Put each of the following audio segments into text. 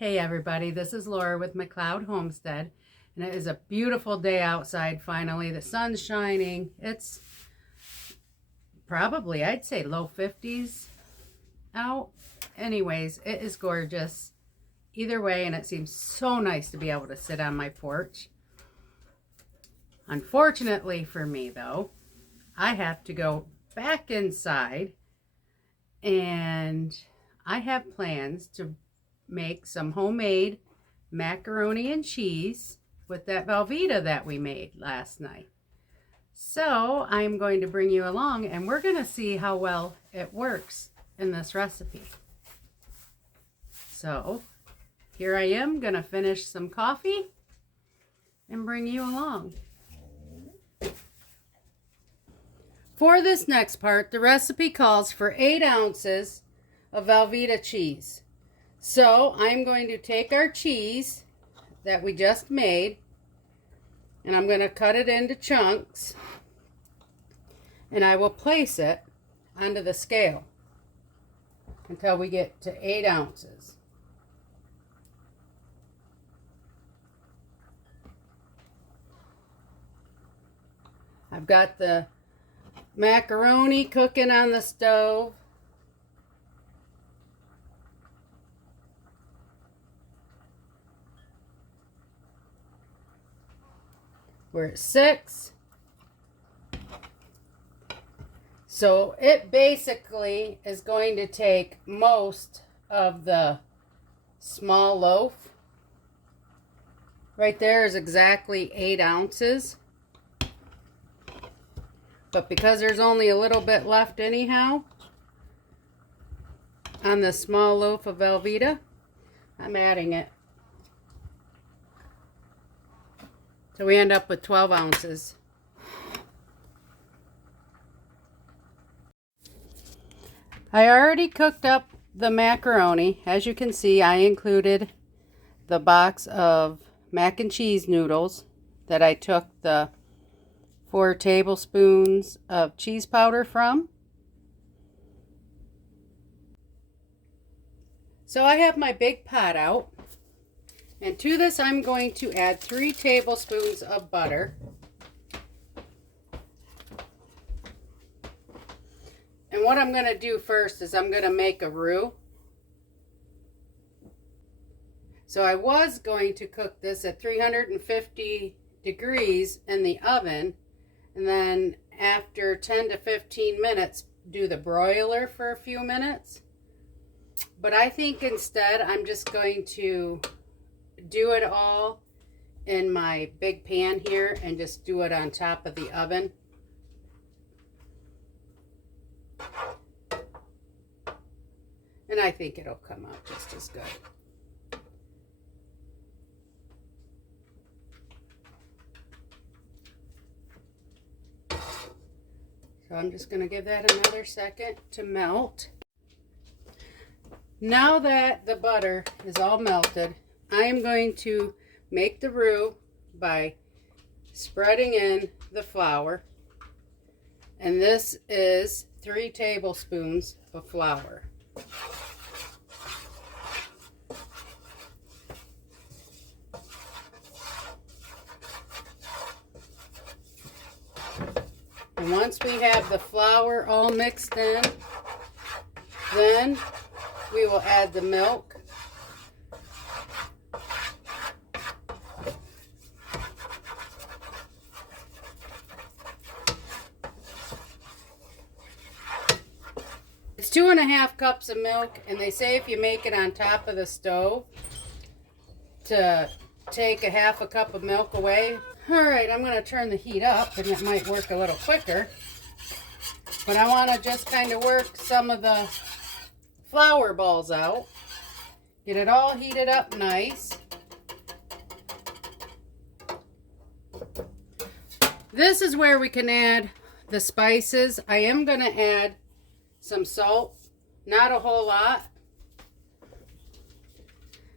Hey everybody, this is Laura with McLeod Homestead, and it is a beautiful day outside finally. The sun's shining. It's probably, I'd say, low 50s out. Anyways, it is gorgeous either way, and it seems so nice to be able to sit on my porch. Unfortunately for me though, I have to go back inside, and I have plans to make some homemade macaroni and cheese with that Velveeta that we made last night. So I'm going to bring you along and we're going to see how well it works in this recipe. So here I am going to finish some coffee and bring you along. For this next part, the recipe calls for 8 ounces of Velveeta cheese. So I'm going to take our cheese that we just made and I'm going to cut it into chunks, and I will place it onto the scale until we get to 8 ounces. I've got the macaroni cooking on the stove. We're at 6. So it basically is going to take most of the small loaf. Right there is exactly 8 ounces. But because there's only a little bit left anyhow on the small loaf of Velveeta, I'm adding it. So we end up with 12 ounces. I already cooked up the macaroni. As you can see, I included the box of mac and cheese noodles that I took the 4 tablespoons of cheese powder from. So I have my big pot out. And to this, I'm going to add 3 tablespoons of butter. And what I'm going to do first is I'm going to make a roux. So I was going to cook this at 350 degrees in the oven. And then after 10 to 15 minutes, do the broiler for a few minutes. But I think instead, I'm just going to do it all in my big pan here and just do it on top of the oven. And I think it'll come out just as good. So I'm just going to give that another second to melt. Now that the butter is all melted, I am going to make the roux by spreading in the flour. And this is 3 tablespoons of flour. And once we have the flour all mixed in, then we will add the milk. It's 2.5 cups of milk, and they say if you make it on top of the stove to take a 1/2 cup of milk away. All right, I'm going to turn the heat up, and it might work a little quicker. But I want to just kind of work some of the flour balls out. Get it all heated up nice. This is where we can add the spices. I am going to add some salt, not a whole lot.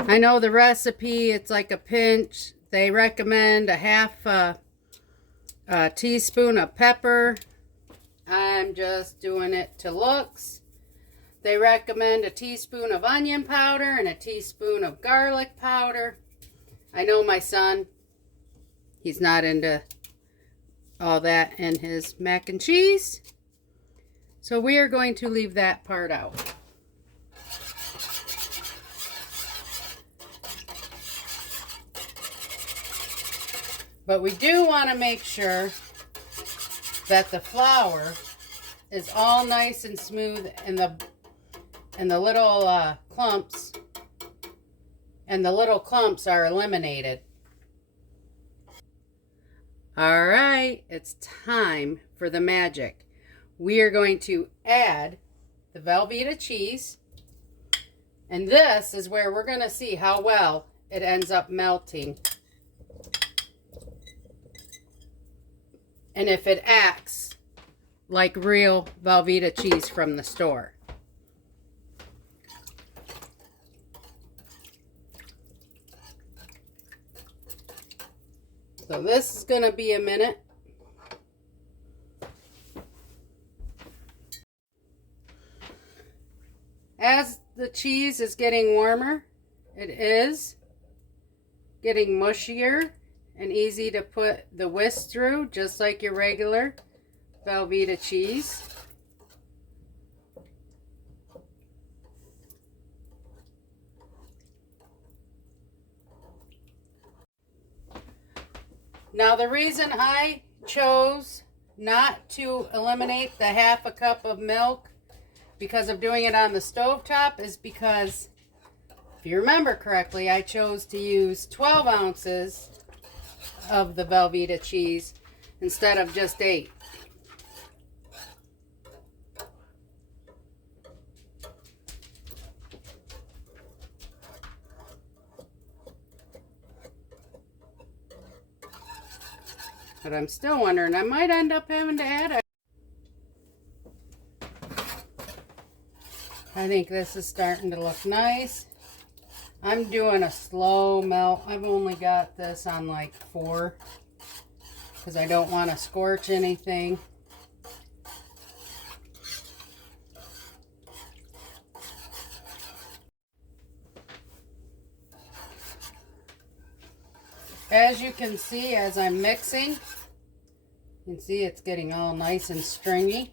I know the recipe, it's like a pinch. They recommend a 1/2 teaspoon of pepper. I'm just doing it to looks. They recommend a teaspoon of onion powder and a teaspoon of garlic powder. I know my son, he's not into all that in his mac and cheese. So we are going to leave that part out. But we do want to make sure that the flour is all nice and smooth and the little clumps are eliminated. All right, it's time for the magic. We are going to add the Velveeta cheese, and this is where we're going to see how well it ends up melting. And if it acts like real Velveeta cheese from the store. So this is going to be a minute. As the cheese is getting warmer, it is getting mushier and easy to put the whisk through, just like your regular Velveeta cheese. Now the reason I chose not to eliminate the half a cup of milk because of doing it on the stovetop is because, if you remember correctly, I chose to use 12 ounces of the Velveeta cheese instead of just 8. But I'm still wondering, I might end up having to add I think this is starting to look nice. I'm doing a slow melt. I've only got this on like 4 because I don't want to scorch anything. As you can see, as I'm mixing, you can see it's getting all nice and stringy.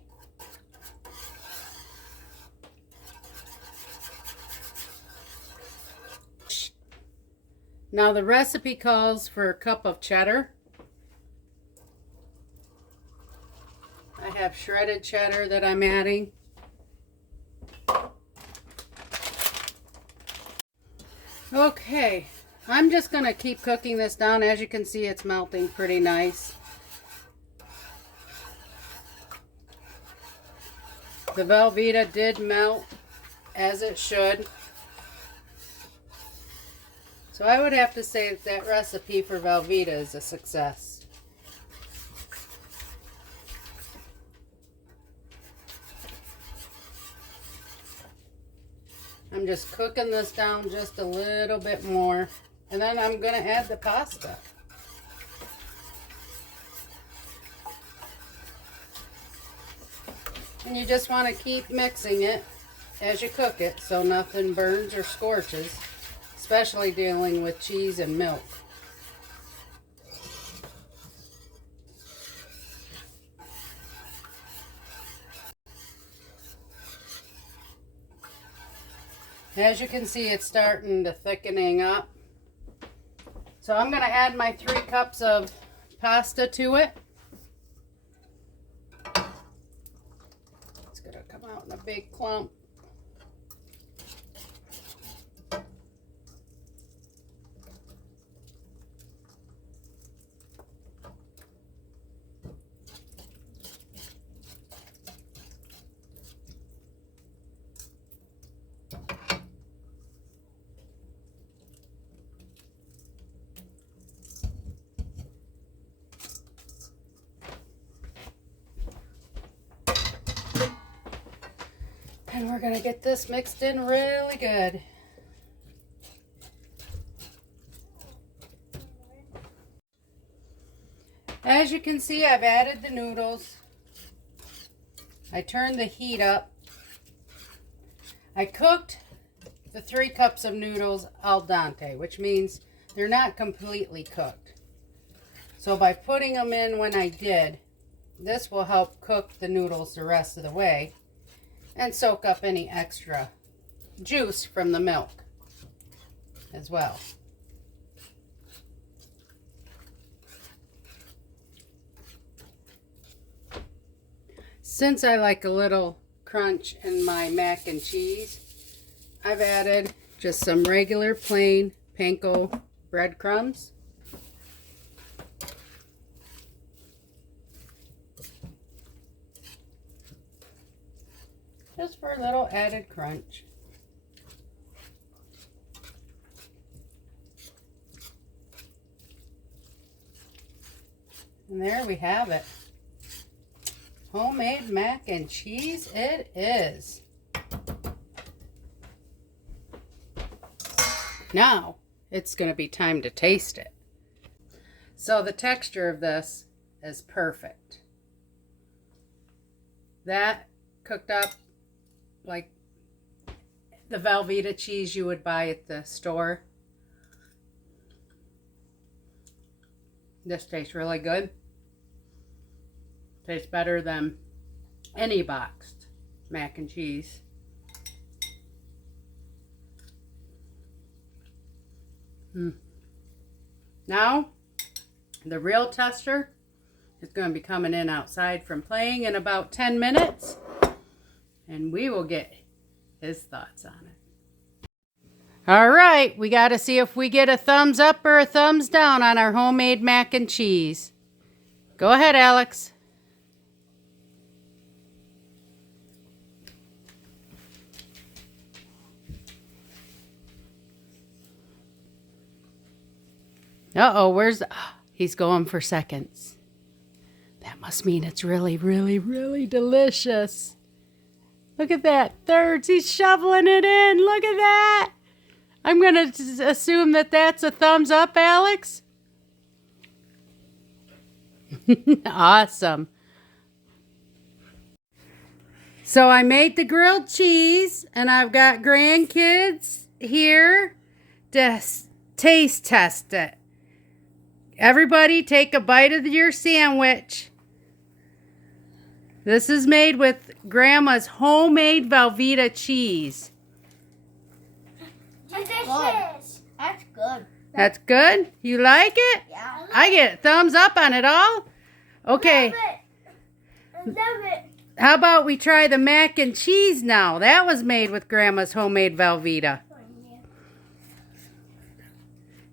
Now the recipe calls for a cup of cheddar. I have shredded cheddar that I'm adding. Okay, I'm just going to keep cooking this down. As you can see, it's melting pretty nice. The Velveeta did melt as it should. So I would have to say that that recipe for Velveeta is a success. I'm just cooking this down just a little bit more, and then I'm going to add the pasta. And you just want to keep mixing it as you cook it so nothing burns or scorches, especially dealing with cheese and milk. As you can see, it's starting to thickening up. So I'm going to add my 3 cups of pasta to it. It's going to come out in a big clump. And we're going to get this mixed in really good. As you can see, I've added the noodles. I turned the heat up I cooked the 3 cups of noodles al dente, which means they're not completely cooked. So by putting them in when I did, this will help cook the noodles the rest of the way and soak up any extra juice from the milk as well. Since I like a little crunch in my mac and cheese, I've added just some regular plain panko breadcrumbs. Just for a little added crunch. And there we have it. Homemade mac and cheese it is. Now it's going to be time to taste it. So the texture of this is perfect. That cooked up like the Velveeta cheese you would buy at the store. This tastes really good. Tastes better than any boxed mac and cheese. Now, the real tester is going to be coming in outside from playing in about 10 minutes. And we will get his thoughts on it. All right, we got to see if we get a thumbs up or a thumbs down on our homemade mac and cheese. Go ahead, Alex. Uh-oh, where's the... He's going for seconds. That must mean it's really, really, really delicious. Look at that. Thirds. He's shoveling it in. Look at that. I'm going to assume that that's a thumbs up, Alex. Awesome. So I made the grilled cheese, and I've got grandkids here to taste test it. Everybody take a bite of your sandwich. This is made with Grandma's homemade Velveeta cheese. Delicious. That's good. That's good? You like it? Yeah. I get a thumbs up on it all. Okay. Love it. Love it. How about we try the mac and cheese now? That was made with Grandma's homemade Velveeta.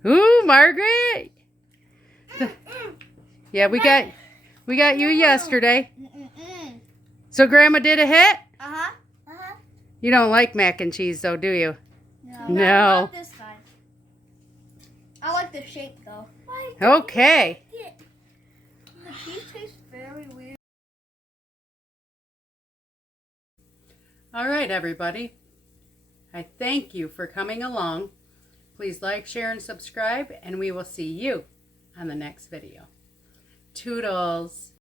Ooh, Margaret. Yeah, we got you yesterday. So Grandma did a hit? Uh-huh. Uh-huh. You don't like mac and cheese though, do you? No. I like this kind. I like the shape though. Okay. The cheese tastes very weird. All right, everybody. I thank you for coming along. Please like, share, and subscribe, and we will see you on the next video. Toodles.